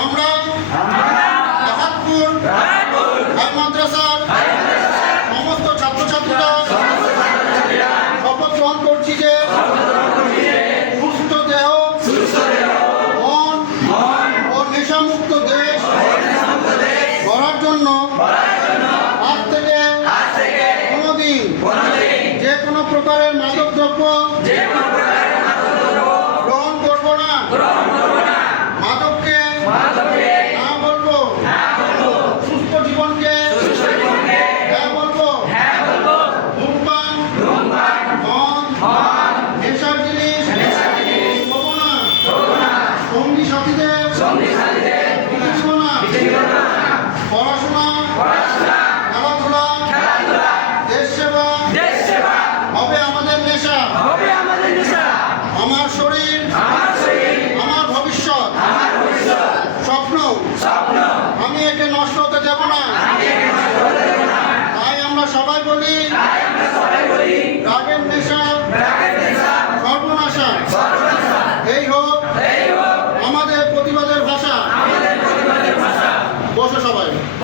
আমরা আহাদপুর হাই মাদ্রাসার সমস্ত ছাত্রছাত্রীরা শপথ গ্রহণ করছি যে সুস্থ দেহ, মন ও নেশামুক্ত দেশ গড়ার জন্য আজ থেকে কোনোদিন যে কোনো প্রকারের মাদক দ্রব্য গ্রহণ করব না। মাদককে না বলবো, সুস্থ জীবনকে হ্যাঁ বলবো। ধূমপান, মদ, নেশার জিনিস করবো না। সঙ্গী সাথীদের দিব না। পড়াশোনা, খেলাধুলা, দেশ সেবা হবে আমাদের নেশা। আমার শরীর, আমার ভবিষ্যৎ, স্বপ্ন আমি একে নষ্ট হতে দেব না। তাই আমরা সবাই বলি